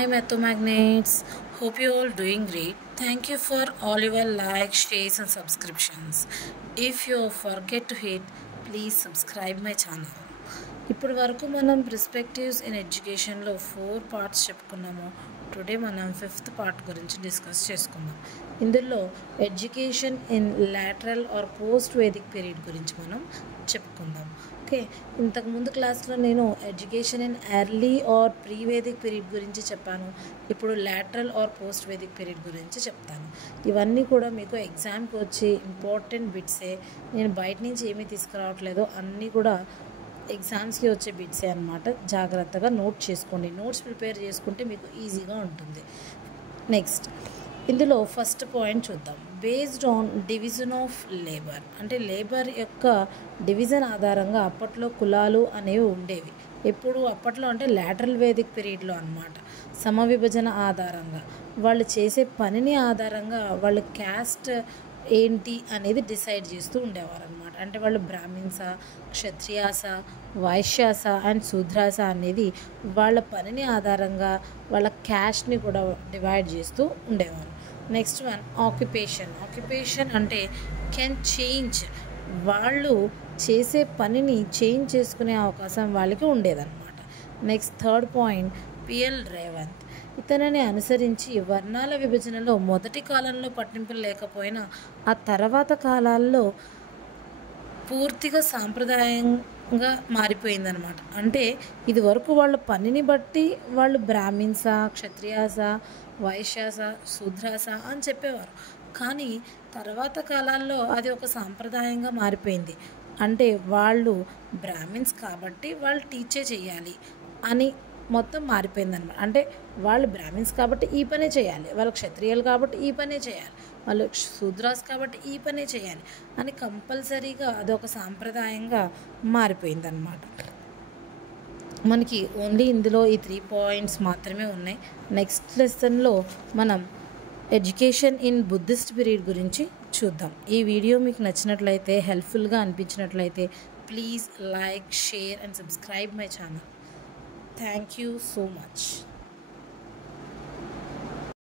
Hi Mathomagnates, hope you all doing great. Thank you for all your likes, shares and subscriptions. If you forget to hit, please subscribe my channel. ఇప్పటి వరకు మనం perspectives in ఎడ్యుకేషన్లో 4 parts చెప్పుకున్నాము. Today మనం 5th part గురించి discuss చేసుకుందాం. ఇందులో education in lateral or post Vedic period గురించి మనం చెప్పుకుందాం. ఓకే, ఇంతకుముందు క్లాస్లో నేను education in early or pre Vedic period గురించి చెప్పాను. ఇప్పుడు lateral or post Vedic period గురించి చెప్తాను. ఇవన్నీ కూడా మీకు ఎగ్జామ్కి వచ్చి ఇంపార్టెంట్ బిట్సే. నేను బయట నుంచి ఏమీ తీసుకురావట్లేదు, అన్నీ కూడా ఎగ్జామ్స్కి వచ్చే బిట్సే అనమాట. జాగ్రత్తగా నోట్ చేసుకోండి. నోట్స్ ప్రిపేర్ చేసుకుంటే మీకు ఈజీగా ఉంటుంది. నెక్స్ట్ ఇందులో ఫస్ట్ పాయింట్ చూద్దాం. Based on division of labour, అంటే లేబర్ యొక్క డివిజన్ ఆధారంగా అప్పట్లో కులాలు అనేవి ఉండేవి. ఎప్పుడు అప్పట్లో అంటే లాటరల్ వేదిక్ పీరియడ్లో అనమాట. సమవిభజన ఆధారంగా వాళ్ళు చేసే పనిని ఆధారంగా వాళ్ళు క్యాస్ట్ ఏంటి అనేది డిసైడ్ చేస్తూ ఉండేవారు అనమాట. అంటే వాళ్ళు బ్రాహ్మిన్సా, క్షత్రియాస, వైశ్యాస అండ్ శూద్రాస అనేది వాళ్ళ పనిని ఆధారంగా వాళ్ళ క్యాస్ట్ని కూడా డివైడ్ చేస్తూ ఉండేవారు. Next one occupation. ఆక్యుపేషన్ అంటే కెన్ చేంజ్, వాళ్ళు చేసే పనిని చేంజ్ చేసుకునే అవకాశం వాళ్ళకి ఉండేదన్నమాట. Next third point PL Revanth. ఇతనిని అనుసరించి వర్ణాల విభజనలో మొదటి కాలంలో పట్టింపులు లేకపోయినా ఆ తర్వాత కాలాల్లో పూర్తిగా సాంప్రదాయంగా మారిపోయిందనమాట. అంటే ఇది వరకు వాళ్ళ పనిని బట్టి వాళ్ళు బ్రాహ్మిన్స, క్షత్రియాస, వైశ్యాస, శూద్రాస అని చెప్పేవారు. కానీ తర్వాత కాలాల్లో అది ఒక సాంప్రదాయంగా మారిపోయింది. అంటే వాళ్ళు బ్రాహ్మిన్స్ కాబట్టి వాళ్ళు టీచే చేయాలి అని మొత్తం మారిపోయిందనమాట. అంటే వాళ్ళు బ్రాహ్మిన్స్ కాబట్టి ఈ పనే చేయాలి, వాళ్ళు క్షత్రియులు కాబట్టి ఈ పనే చేయాలి, వాళ్ళు శూద్రాస్ కాబట్టి ఈ పనే చేయాలి అని కంపల్సరీగా అదొక సాంప్రదాయంగా మారిపోయిందనమాట. మనకి ఓన్లీ ఇందులో ఈ 3 పాయింట్స్ మాత్రమే ఉన్నాయి. నెక్స్ట్ లెసన్లో మనం ఎడ్యుకేషన్ ఇన్ బుద్ధిస్ట్ పీరియడ్ గురించి చూద్దాం. ఈ వీడియో మీకు నచ్చినట్లయితే, హెల్ప్ఫుల్గా అనిపించినట్లయితే please like, share and subscribe my channel. Thank you so much.